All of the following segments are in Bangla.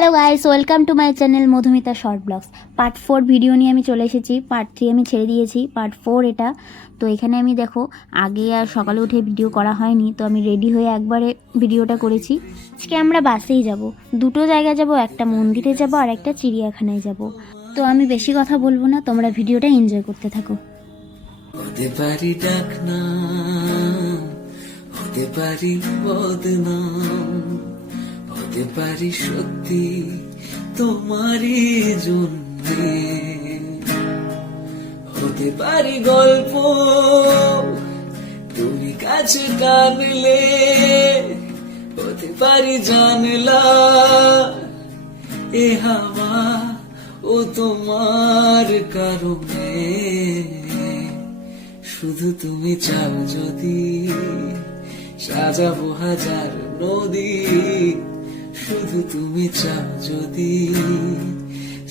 Hello guys, welcome to my channel Madhumita short blogs. Part 4 video নিয়ে আমি চলে এসেছি। পার্ট 3 আমি ছেড়ে দিয়েছি, পার্ট 4 এটা। তো এখানে আমি দেখো আগে আর সকালে উঠে ভিডিও করা হয়নি, তো আমি রেডি হয়ে একবারে ভিডিওটা করেছি। আজকে আমরা বাসেই যাব, দুটো জায়গায় যাব, একটা মন্দিরে যাব আর একটা চিড়িয়াখানায় যাব। তো আমি বেশি কথা বলবো না, তোমরা ভিডিওটা এনজয় করতে থাকো। হতে পারি ডাকনা, হতে পারি বদনাম, হতে পারি সত্যি তোমারই জন্যে, হতে পারি গল্প তুমি কাছে টানলে, হতে পারি জানলা এ হাওয়া ও তোমার কারণে। শুধু তুমি চাও যদি সাজাবো হাজার নদী, শুধু তুমি চাও যদি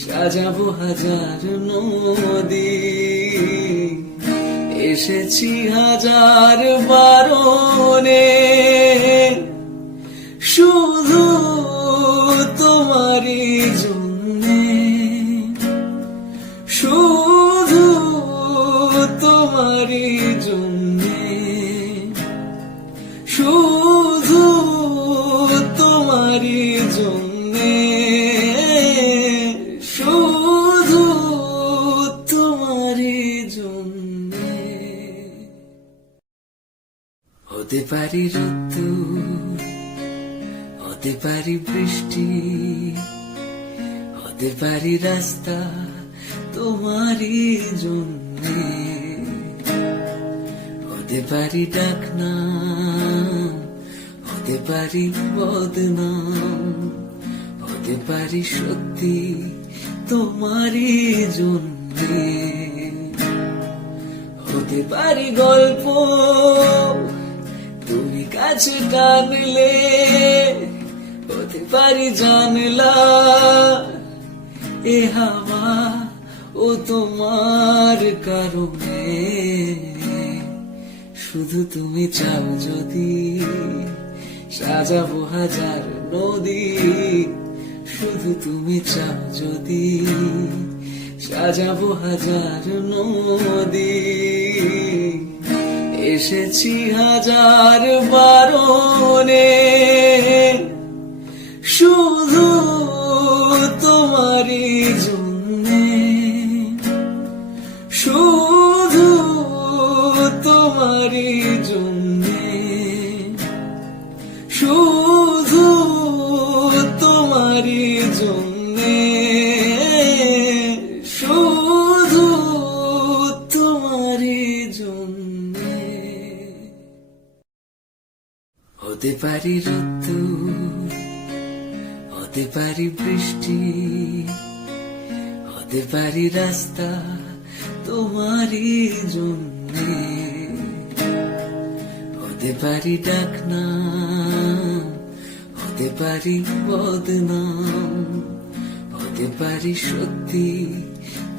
সাজাবো হাজার নদী। এসেছি হাজার বারণে, শুধু তোমারই জন্যে, শুধু তোমারই জন্যে, শুধু তোমারই জন্যে, শুধু তোমারই জন্যে। হতে পারি রোদ্দুর, হতে পারি বৃষ্টি, হতে পারি রাস্তা তোমারই জন্যে, হতে পারি ডাকনা, হতে পারি বদনাম, হতে পারি সত্যি তোমারই জন্যে, হতে পারি গল্প তুমি কাছে টানলে, হতে পারি জানলা এ হাওয়া ও তোমার কারণে। শুধু তুমি চাও যদি সাজাবো হাজার নদী, শুধু তুমি চাও যদি সাজাবো হাজার নদী। এসেছি হাজার বারণে, শুধু তোমারই জন্যে, শুধু তোমারই জন্যে, শুধু তোমারই জন্যে, শুধু তোমারই জন্যে। হতে পারি রোদ্দুর, হতে পারি বৃষ্টি, হতে পারি রাস্তা তোমারই জন্যে, হতে পারি ডাকনা, হতে পারি বদনাম, হতে পারি সত্যি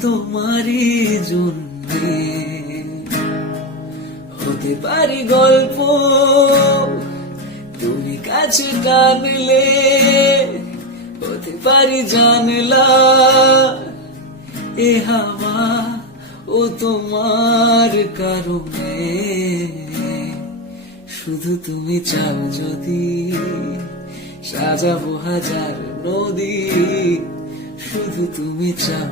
তোমারই জন্যে, হতে পারি গল্প তুমি কাছে টানলে, হতে পারি জানলা এ হাওয়া ও তোমার কারণে। শুধু তুমি চাও যদি সাজাবো হাজার নদী, শুধু তুমি চাও।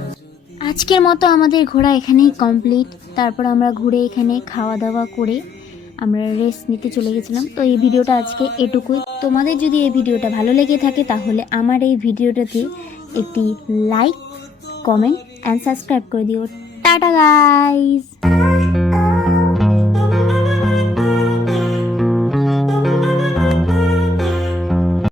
আজকের মতো আমাদের ঘোরা এখানেই কমপ্লিট। তারপর আমরা ঘুরে এখানে খাওয়া দাওয়া করে আমরা রেস্ট নিতে চলে গেছিলাম। তো এই ভিডিওটা আজকে এটুকুই। তোমাদের যদি এই ভিডিওটা ভালো লেগে থাকে তাহলে আমার এই ভিডিওটাতে একটি লাইক, কমেন্ট অ্যান্ড সাবস্ক্রাইব করে দিও। Tata guys.